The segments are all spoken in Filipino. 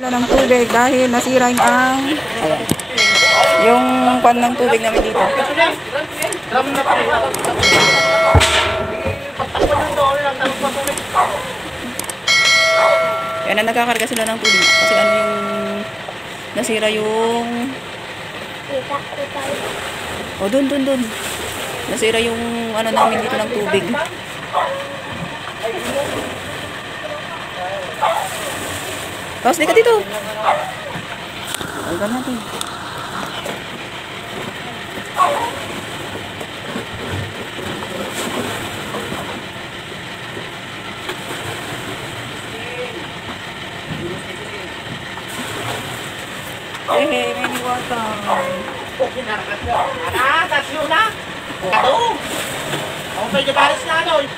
Sila ng tubig dahil nasira ang ayan, yung pan ng tubig namin dito. Yan na nagkakarga sila ng tubig kasi ano yung nasira yung dun nasira yung ano namin dito ng tubig. Tapos di ka dito. Alga natin. Hey, may niwata. Tatlo na. Kato. Ako may jabaris na doon.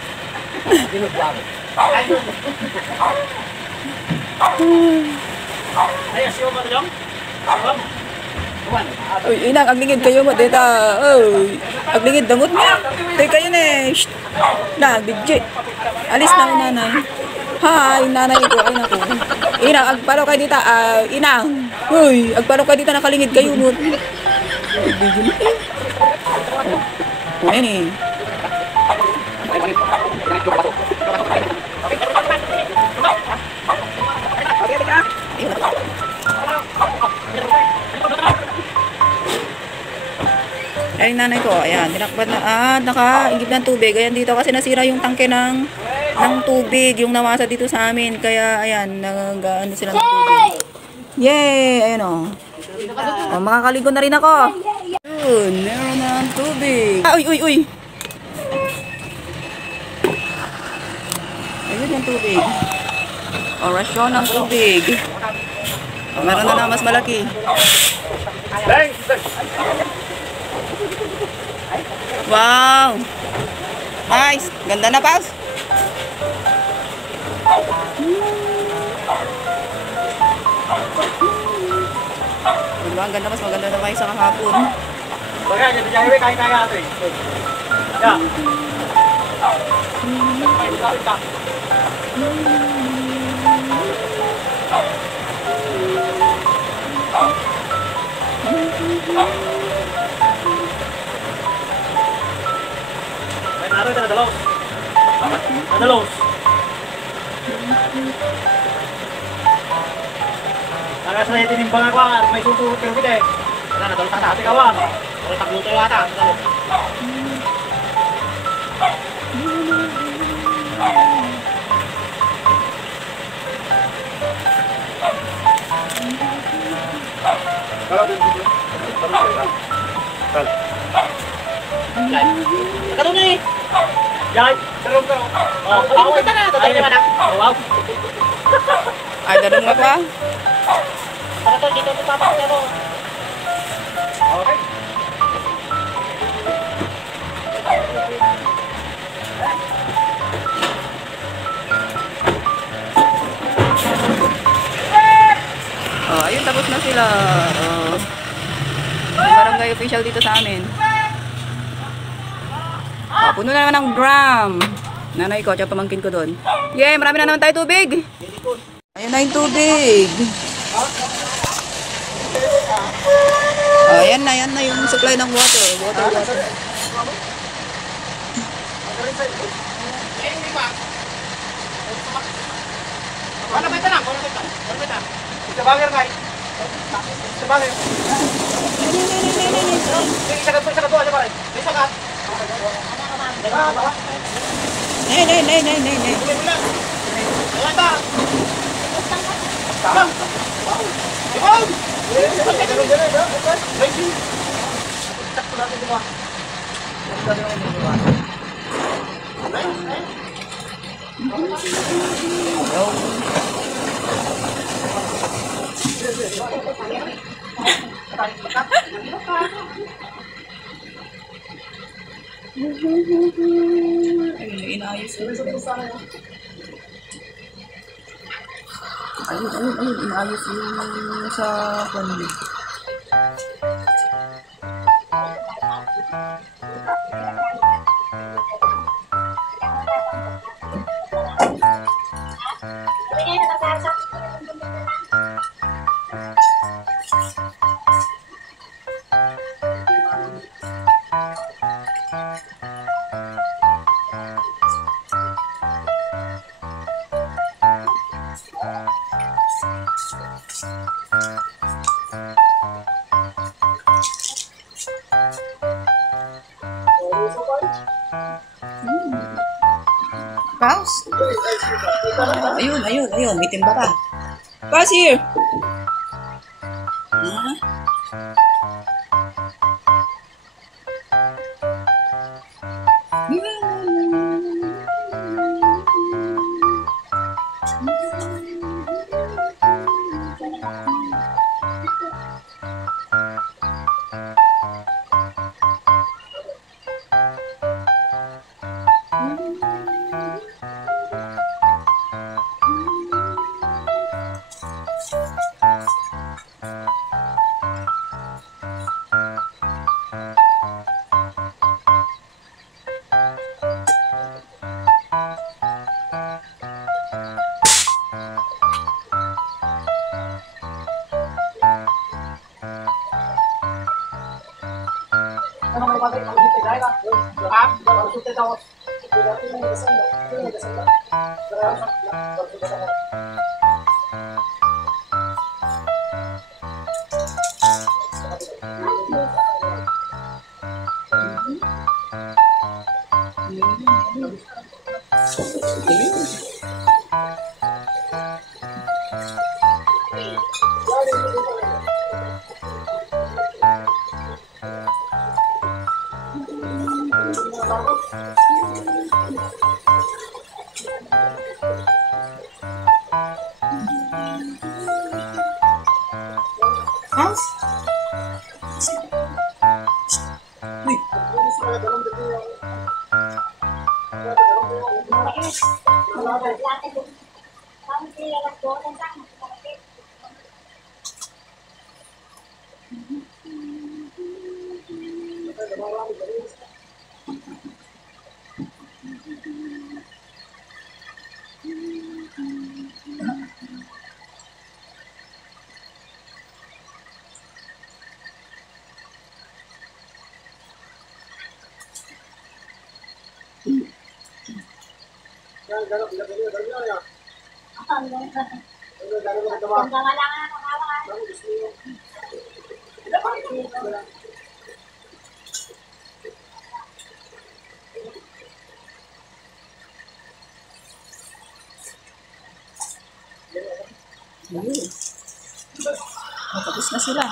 Ayun. Ay, asiyo mo lang? Uy, inang, aglingid kayo mo, dita. Uy, aglingid, damot mo. Teka yun eh. Shhh. Na, digit. Alis na yung nanay. Hi, nanay ko. Ay, naku. Inang, agparaw kayo dita. Inang. Uy, agparaw kayo dita, nakalingid kayo mo. Bigyan mo eh. Ayan eh. Ay, nanay ko, ayan, dinakbat na, nakaigib ng tubig. Ayan dito kasi nasira yung tangke ng tubig, yung nawasa dito sa amin. Kaya, ayan, nag-ano sila ng tubig. Yay! Ayan o. Makakaligo na rin ako. Yun, meron na ng tubig. Uy! Ayun yung tubig. Orasyon ng tubig. Meron na mas malaki. Wow! Nice! Ganda na, Paus! Diba? Ang ganda, mas maganda na kayo sa kahapon. Baga, dyan, kaya ito eh. Yeah. Ano ito na dalaws? Dalaws. Nagas na itinimbang ako, may susurot kayo kita eh. Wala na, dalaws na kawan. Wala takluto yung ata. Kalo na eh. Yay, sarong ka. Ako kita na, tatay naman ang. Wow. Ay, darong nga pa? Ano to, dito ito papakita mo. Okay. Ayun, tapos na sila. Barangay official dito sa amin. Puno na naman ng drum. Nanay ko, tsaka pamangkin ko doon. Yay, marami na naman tayo tubig. Ayun na yung tubig. Ayan na yung supply ng water. Water. Ano ba ito lang? Sa bagay nga. Sa bagay. Isa ka doon, sa bagay. Isa ka. Nay. Ayun, inayos ko. Ayun, inayos yung sa pandi. Paus? Ayun, ayun, ayun. May timba pa. Paus here. Ah. Ayun. Tapos na sila.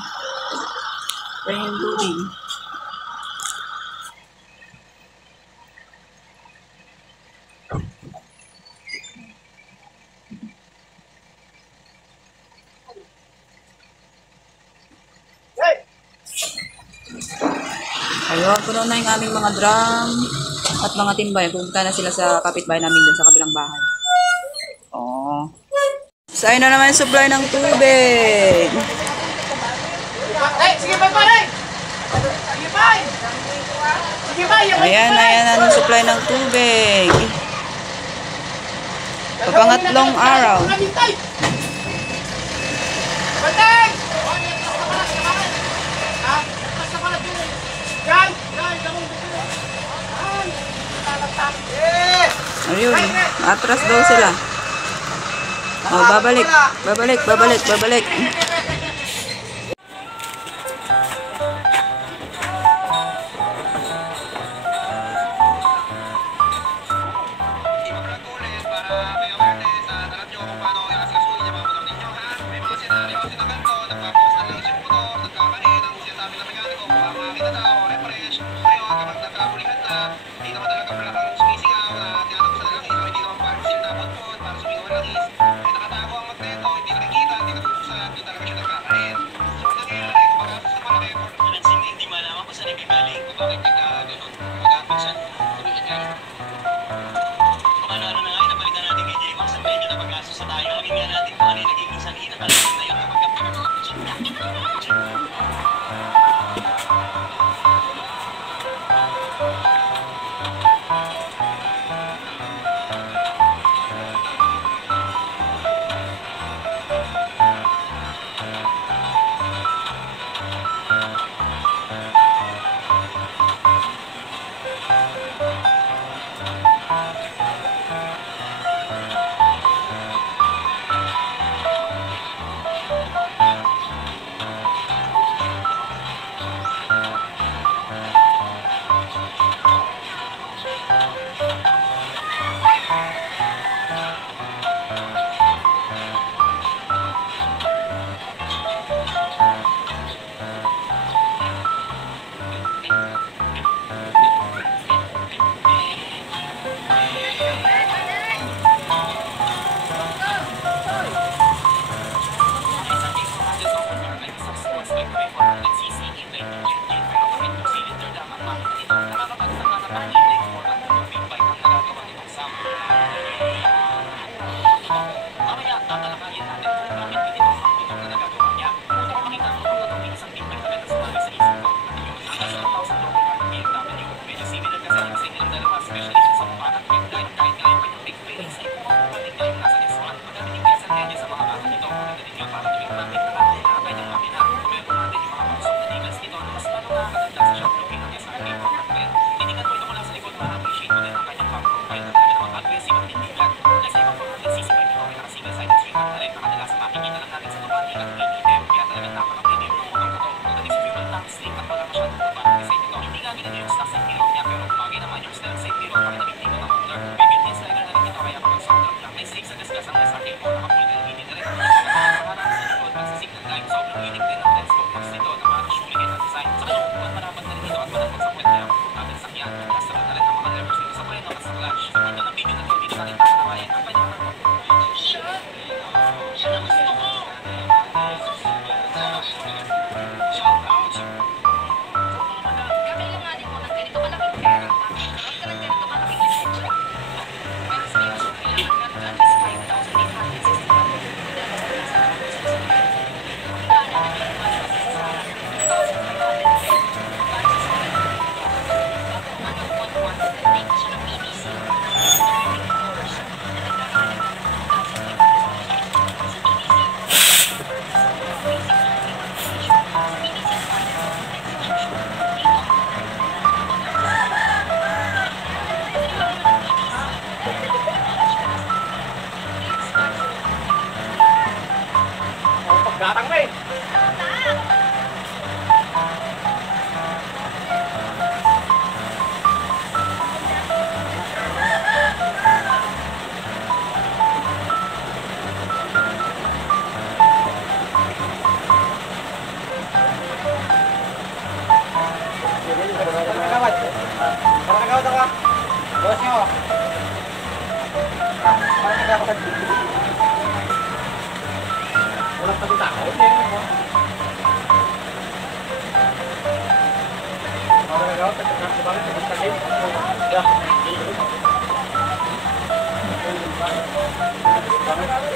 Kaya yung tubig. Ayun, puno na yung aming mga drum at mga timbay. Pumunta na sila sa kapitbahay namin dun sa kabilang bahay. Oh. So, ayun na naman yung supply ng tubig. Ay, sige pa pare! Sige pa! Sige pa! Ayan, ayan na yung supply ng tubig. Papangatlong araw. Bantay! Ayun, atras daw sila. Oh, babalik, babalik, babalik, babalik. Gatang mo eh. Parang nagawad ako. Boss nyo. Parang nagawad. Walang pati tao. Parang nagawad. Bakit?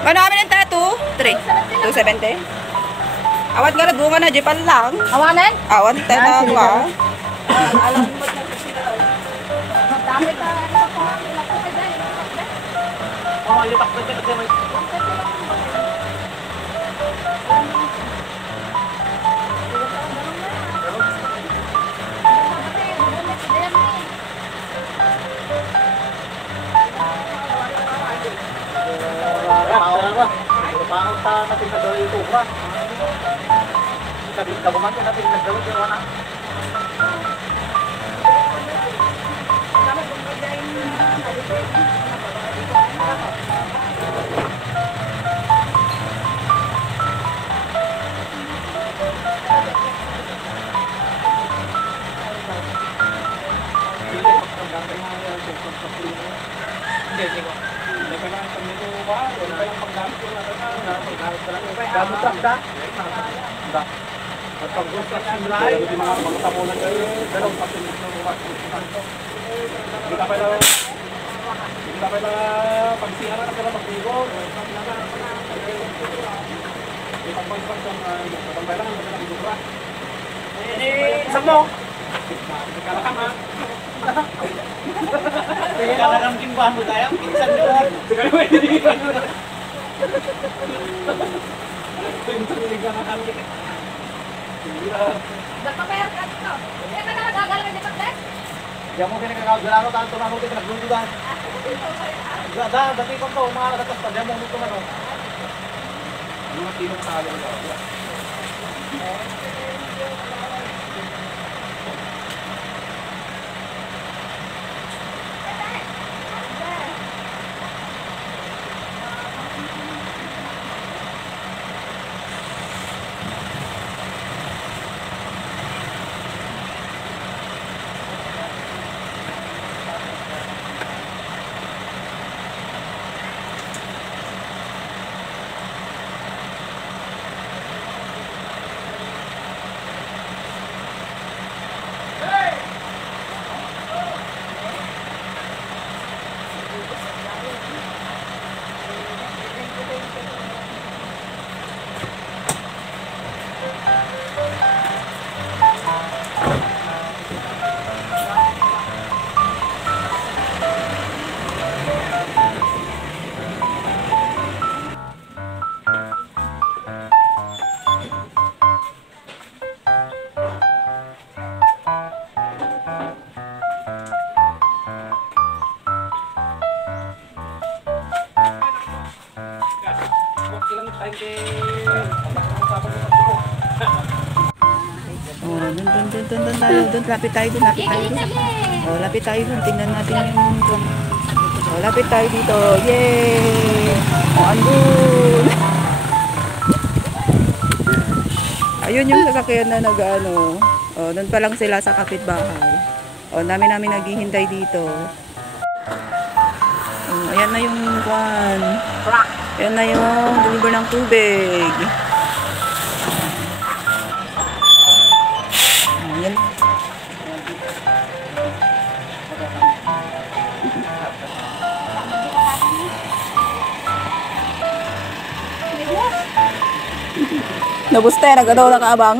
Ano namin yung tattoo? 3. 270. Awat nga bunga na, Jepan lang. Awanan? Awan, tayo na ako. Alam mo Dami ka, ano ko nga, ilako ka dyan. Oo, lipak ko dyan. Paano ta natin nagdala yung tubra? Kabuman ko natin nagdala yung wana. At pag-construction lahat, yung mga tapunan kayo, dalawang pasunod ng mga hindi ka pala pagsiyaran na pala magbigo. Hindi ka pag-construction na matambay lang, magandang dubra. Isang mo! Hindi ka lakam ha? Hindi ka lakam kimbahan mo tayo? Pinsan nyo ha? Hindi ka naman hinihipan mo na. Pinsan ka na kami. Nagpapayar ka dito. Hindi ka na nagagalang ng pagdes? Diyan mo pinagkakagala ko, tanto na ako pinagluludan. Dati ko to, umahala ka tapos, diyan mo nito man o. Ano nga tinong sa alam ko? Doon tayo. Doon, lapit tayo doon. Lapit tayo doon. Oh, lapit tayo doon. Tingnan natin yung doon. Oh, lapit tayo dito. Yay! Oh, andun. Ayun yung sasakyan na nag-ano. Oh, doon pa lang sila sa kapitbahay. Oh, namin naghihintay dito. Oh, ayan na yung kwan. Ayan na yung deliver ng tubig. Ayan. Nabuste, nagadaw na kaabang.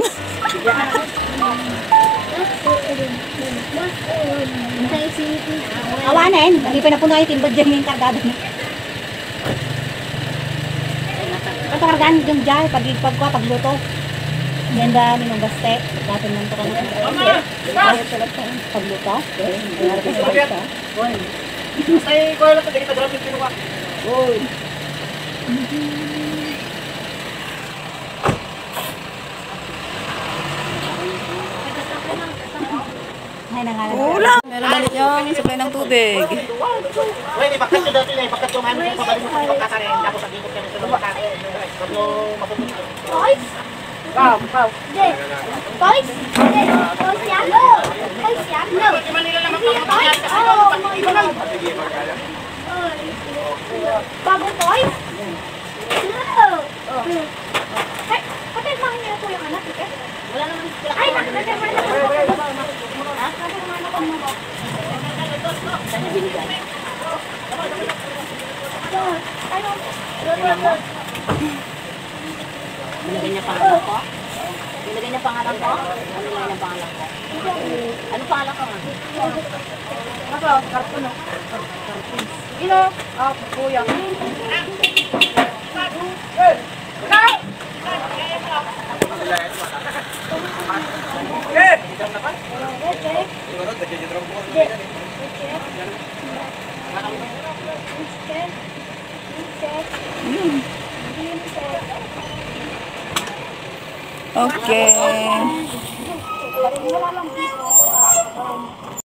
Awanin, hindi pa na puno yung timbad dyan yung kargado niya. Ito kargaan yung dyan, pagluto. Yan ba, ninubaste. Datin lang ito ka na. Pagluto. Ay, ko lang ito, kita drop yung kinuha. Ay, nangalan. Ulang! Meron ulit yung supply ng tubig. Wait, ibakat nyo dati na, ibakat yung ano yung pabalik mo yung kakarin. Tapos ang ikot kami sa lupa. Pag yung mapupunit. Boys! Hindi. Boys! Hindi. Boys yan? No. Boys yan? No. Hindi boys? Oh my God. Bago boys? No. Ay, patay mga niya po yung anak. Wala naman sila. Ay, nakatay mo na. Ha? Nakatay mo na mo. Saan niya binigay? Nilagay niya pangalan ko? Nilagay niya pangalan ko? Ano nilagay niya pangalan ko? Ano pangalan ko nga? Ako, karton o. Ilo? Ah, kuya. Okay. Wala lang dito.